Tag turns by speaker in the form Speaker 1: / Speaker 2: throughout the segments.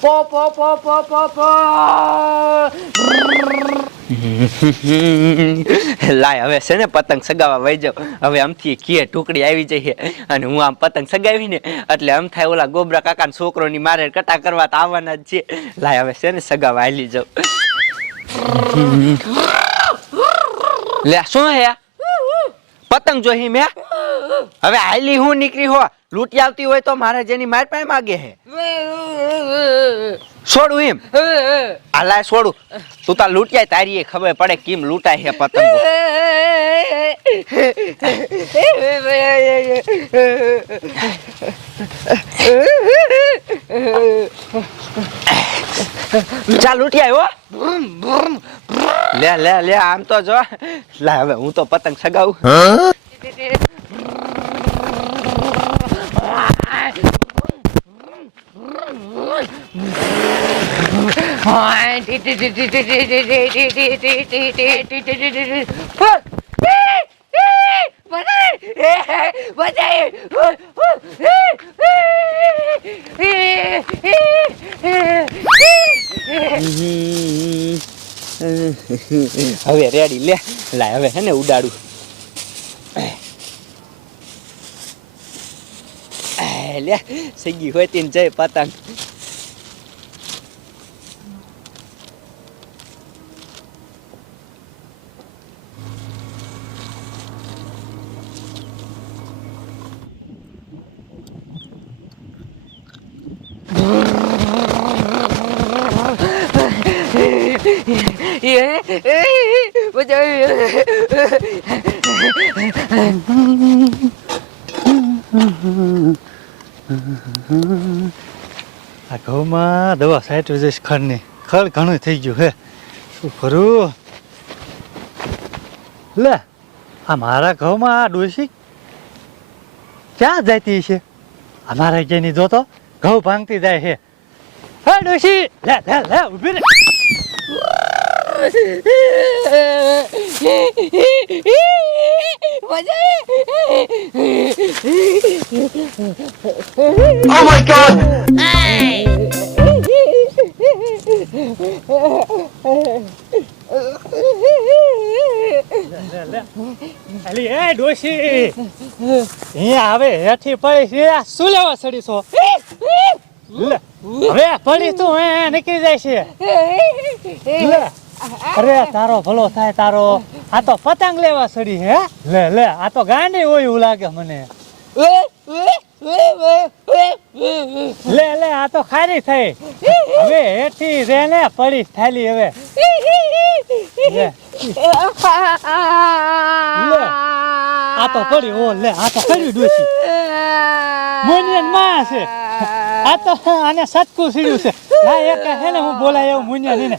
Speaker 1: પો પો પો પો પો પો
Speaker 2: લાય, હવે છે ને પતંગ સગાવા વહી જાવ હવે આમથી કીએ ટુકડી આવી જઈએ. અને હું આમ પતંગ સગાવીને, એટલે આમ થાય ઓલા ગોબરા કાકાના છોકરોની મારે કટા કરવા તો આવવાના જ છે લાય, હવે છે ને સગાવા હાલી જાવ લે શું હે પતંગ જોઈ મેં હવે હાલી હું નીકળી હો. લૂંટી આવતી હોય તો મારે જેની માર પાસે માગે હે. છોડું એમ? આ લાય છોડું તું તાર લૂંટ્યા તારી એ ખબર પડે કેમ લૂંટાય હે પતંગો. ચાલ લૂંટ્યા હો લે લે લે આમ તો જો. લા હવે હું તો પતંગ સગાવું. હવે રેડી લે. લાય હવે હે ને ઉડાડું. લે. સગી હોય તીન જય પતંગ
Speaker 1: એ! એ! બધાય!
Speaker 3: આ ઘઉંમાં દવા સાઈટ જઈશ ખડની ખડ ઘણું થઈ ગયું હે. શું કરું? લે, આ મારા ઘઉંમાં આ ડોસી ક્યાં જતી છે અમારા જેની જોતો ઘઉં ભાંગતી જાય છે હે ડોસી લે લે લે ઊભી રે. લે લે અલી એ ડોસી અહીંયા આવે, હેઠી પડી છે. શું લેવા સડી છો હવે પડી તું હે નીકળી જાય છે. અરે તારો ભલો થાય તારો. આ તો પતંગ લેવા સડી હે? લે લે આ તો ગાંડી હોય એવું લાગે મને. લે લે આ તો ખારી થઈ. હવે હેઠી રે ને પડી થાલી હવે. લે. આ તો પડી ઓ લે આ તો કર્યું ડોસી મુનિયનમાં છે. આ તો આને સટકું સીડ્યું છે. ના એક હે ને હું બોલાય એવું મુનિયન ને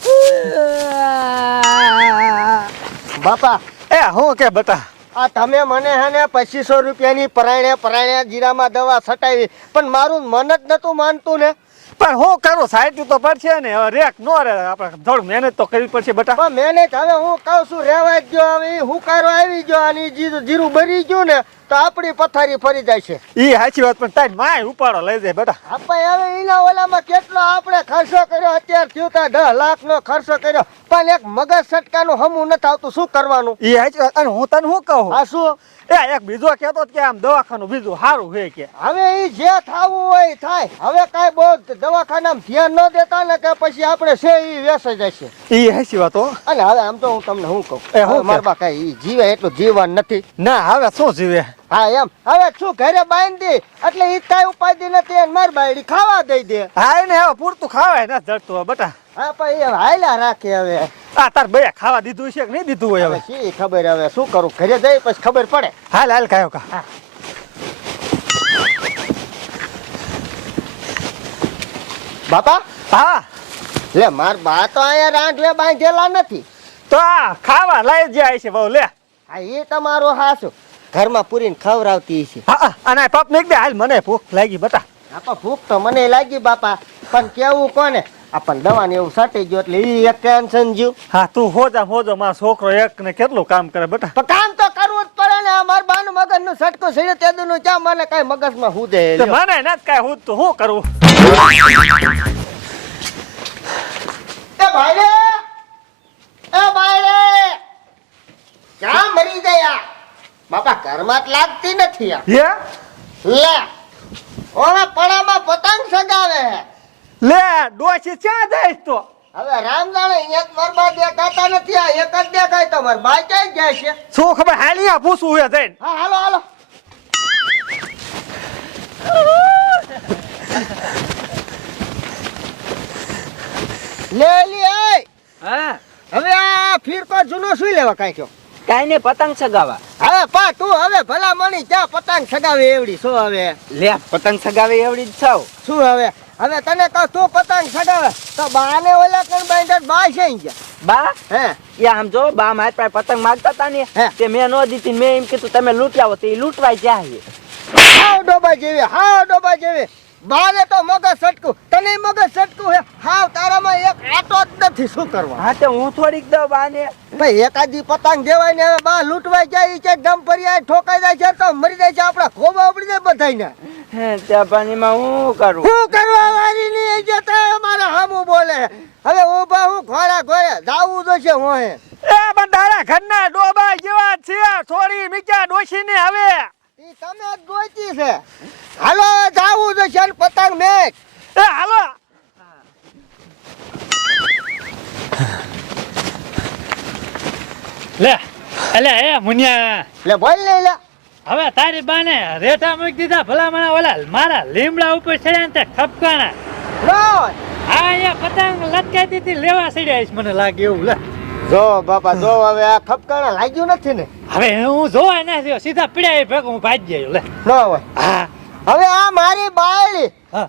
Speaker 4: બાપા
Speaker 3: એ હું કે બટા?
Speaker 4: આ તમે મને હે ને પચીસો રૂપિયાની પરાયણે પરાયણે જીરામાં દવા છટાવી પણ મારું મન જ નતું માનતું ને.
Speaker 3: પણ હું કરું સાચું તો પડશે ને હવે રેક નો રે આપણે થોડું મહેનત તો કરવી પડશે બટા.
Speaker 4: પણ મહેનત હવે હું કહું છું રેવાય જ ગયો હવે હું કારો આવી ગયો અને જીરું જીરું ભરી ગયું ને. તો આપણી પથારી ફરી જાય છે.
Speaker 3: ઈ સાચી વાત પણ તારી માય ઉપાડો લઈ જાય બેટા.
Speaker 4: આપણે હવે એના ઓલામાં કેટલો આપણે ખર્ચો કર્યો અત્યાર થયું ત્યાં દસ લાખનો ખર્ચો કર્યો. પણ એક મગજ સટકાનું હમું નથી આવતું શું કરવાનું?
Speaker 3: ઈ સાચી વાત અને હું તને શું કહું?
Speaker 4: આ શું?
Speaker 3: એ એક બીજો કહેતો કે આમ દવાખાનું બીજું સારું છે કે.
Speaker 4: હવે ઈ જે થાવું હોય થાય. હવે કઈ બહુ દવાખાનામાં ધ્યાન ન દેતા ને કે પછી આપણે છે ઈ વેસાઈ જશે.
Speaker 3: ઈ સાચી વાત હો.
Speaker 4: અને હવે આમ તો હું તમને શું કહું?
Speaker 3: એ હું
Speaker 4: હવે કઈ બા કાંઈ જીવે એટલું જીવન નથી.
Speaker 3: ના હવે શું જીવે?
Speaker 4: હા એમ. હવે શું ઘરે બાંધી? એટલે ઈ કાંઈ ઉપાધી નથી. અને માર બાયડી ખાવા દઈ દે.
Speaker 3: હા એને હવે પૂરતું ખાવાય ના જડતું બટા.
Speaker 4: હા પણ એ હાયલા રાખે હવે.
Speaker 3: આ તાર બે ખાવા દીધું છે કે નહીં દીધું હોય
Speaker 4: હવે
Speaker 3: હવે?
Speaker 4: શી ખબર હવે? શું કરું? ઘરે જઈ પછી ખબર પડે.
Speaker 3: હાલ હાલ કાયો કા.
Speaker 4: બાપા?
Speaker 3: હા.
Speaker 4: લે માર બા તો અહીંયા રાંઠવે બાંધેલા નથી.
Speaker 3: તો આ ખાવા લઈ જાય છે બહુ લે.
Speaker 4: હા એ તમારો હાસુ. ઘરમાં પૂરીને ખવડાવતી છે
Speaker 3: હા હા, અને પપ મેક દે હાલ મને ભૂખ લાગી બતા
Speaker 4: આપા ભૂખ તો મને લાગી બાપા પણ કેવું કોને? આપણને દવા ને એવું સાટી ગયો એટલે ઈ એક ટેન્શન જ્યું
Speaker 3: હા તું હોજા હોજો મારો છોકરો એક ને કેટલું કામ કરે બેટા.
Speaker 4: પણ કામ તો કરવું જ પડે ને આ મારા બાનું મગજનું સટકો સીડે તે નું ક્યાં મને કઈ મગજમાં હું દે
Speaker 3: તે મને નથી કઈ હું તો શું કરું?
Speaker 4: એ ભાઈ રે એ ભાઈ રે ક્યાં મરી ગયા બાપા ઘરમાં જ લાગતી નથી આ
Speaker 3: હે?
Speaker 4: લે ઓલા પડામાં પતંગ સગાવે હે.
Speaker 3: લે ડોશી ક્યાં જઈશ તો?
Speaker 4: હવે રામ જાણે એક જ મારા બા દેખાતા નથી આ એક જ દેખાય તો મારા બા ક્યાં જાય છે?
Speaker 3: શું ખબર? હાલિયા પૂછવું હે જઈને
Speaker 4: હા હાલો હાલો. લે લે એ.
Speaker 2: હા.
Speaker 4: હવે આ ફીરકો જૂનો સુઈ લેવા કાંઈ કયો?
Speaker 2: કાંઈ નહીં પતંગ સગાવા?
Speaker 4: હવે પા તું હવે ભલા મણી ક્યાં પતંગ સગાવે એવડી? શું હવે?
Speaker 2: લે પતંગ સગાવે એવડી જ છાવ
Speaker 4: શું હવે? હવે તને કહું તું પતંગ સગાવે? તો બા ને ઓલા કોણ બાંધે બા છે અહીંયા?
Speaker 2: બા?
Speaker 4: હે.
Speaker 2: એ આમ જો બા મારી પાસે પતંગ માગતા હતા ને
Speaker 4: હે.
Speaker 2: તે મેં નો દીધી મેં એમ કીધું તમે લૂંટ્યાવો તો એ લૂંટવાય જાય
Speaker 4: હાવ ડોબા જેવી હાવ ડોબા જેવી. બાને તો મગજ સટકું. તને મગજ સટકું હે? હાવ તારામાં એક આટો જ નથી. શું કરવા?
Speaker 2: હા તે હું થોડીક દઉં બાને.
Speaker 4: ભાઈ એકાદી પતંગ દેવાય ને બા લૂંટવાય જાય ઈ છે ડમ પર્યા ઠોકાઈ જાય છે તો મરી જાય છે આપડા ખોબા ઉપડી જાય બધાયને.
Speaker 2: હે, ત્યાં પાણીમાં હું કરું?
Speaker 4: હું કરવા વાળી ની જે તે મારા હામુ બોલે. હવે ઊભા હું ઘોડા ઘોડે જાવું તો છે હું
Speaker 3: એ બંધારા ઘરના ડોબા જેવા છે થોડી મીચા ડોશી ને હવે.
Speaker 4: ઈ તમે જ ગોતી છે. હાલો જાવું છે ને પતંગ મેચ.
Speaker 3: એ હાલો. લે અલે એ મુનિયા.
Speaker 4: લે બોલ લે લે.
Speaker 3: હવે તારી બાને રેટા મૂકી દીધા ભલામણા ઓલા મારા લીમડા ઉપર ચડ્યા ને તે ખપકાણા. હા અહીંયા પતંગ લટકાઈ દીધી લેવા ચડ્યા મને લાગે એવું લે.
Speaker 4: જો બાપા જો હવે આ ખપકાણા લાગ્યું નથી ને?
Speaker 3: હવે હું જો એને થયો સીધા પીડાય ભેગો હું ભાજી ગયો લે.
Speaker 4: ન હોય.
Speaker 3: હા.
Speaker 4: હવે આ મારી બાયડી.
Speaker 3: હા.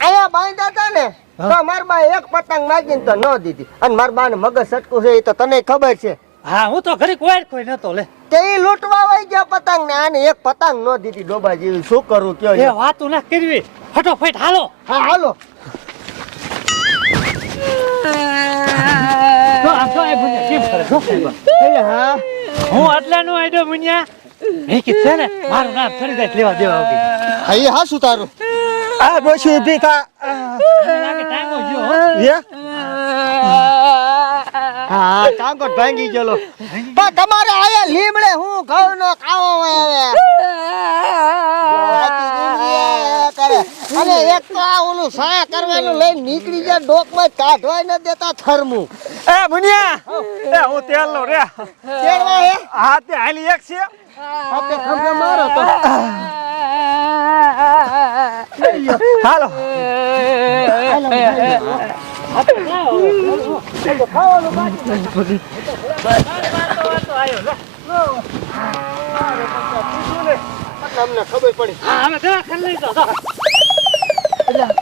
Speaker 4: અહીંયા બાંધ્યા હતા ને તો માર બા એક પતંગ માગીને તો ન દીધી. અને માર બાને મગજ સટકું છે એ તો તને ખબર છે.
Speaker 3: હા હું તો ઘરે કોઈ કોઈ નતો લે.
Speaker 4: તે ઈ લૂંટવા વઈ ગયા પતંગ ને આને એક પતંગ ન દીધી. ડોબા જેવી શું કરું કયો
Speaker 3: એ વાતું ના કરવી. ફટોફટ હાલો.
Speaker 4: હા હાલો. હા
Speaker 3: હું આટલાનું આઈડો મુનિયા? મેં કીધું છે ને મારું નામ ફરી જાય લેવા દેવા વગર
Speaker 4: હા હા શું તારું? આ ડોશી ઊભી થા.
Speaker 3: ગયો હા.
Speaker 4: ટાંગો ભાંગી ગયેલો. પણ તમારે આયા લીમડે હું ઘઉં નો ખાવો હવે? અને એક તો આ ઓલું સા કરવાનું લઈને નીકળી જાય ડોકમાં કાઢવાય ન દેતા થરમું.
Speaker 3: એ મુનિયા એ હું તેલ લો રે.
Speaker 4: કેળવા હે?
Speaker 3: હા તે હાલી એક છે.
Speaker 4: આપે ખંભે મારો તો.
Speaker 3: હાલો.
Speaker 4: તમને ખબર પડી
Speaker 3: હા હવે દવાખાને લઈ 不是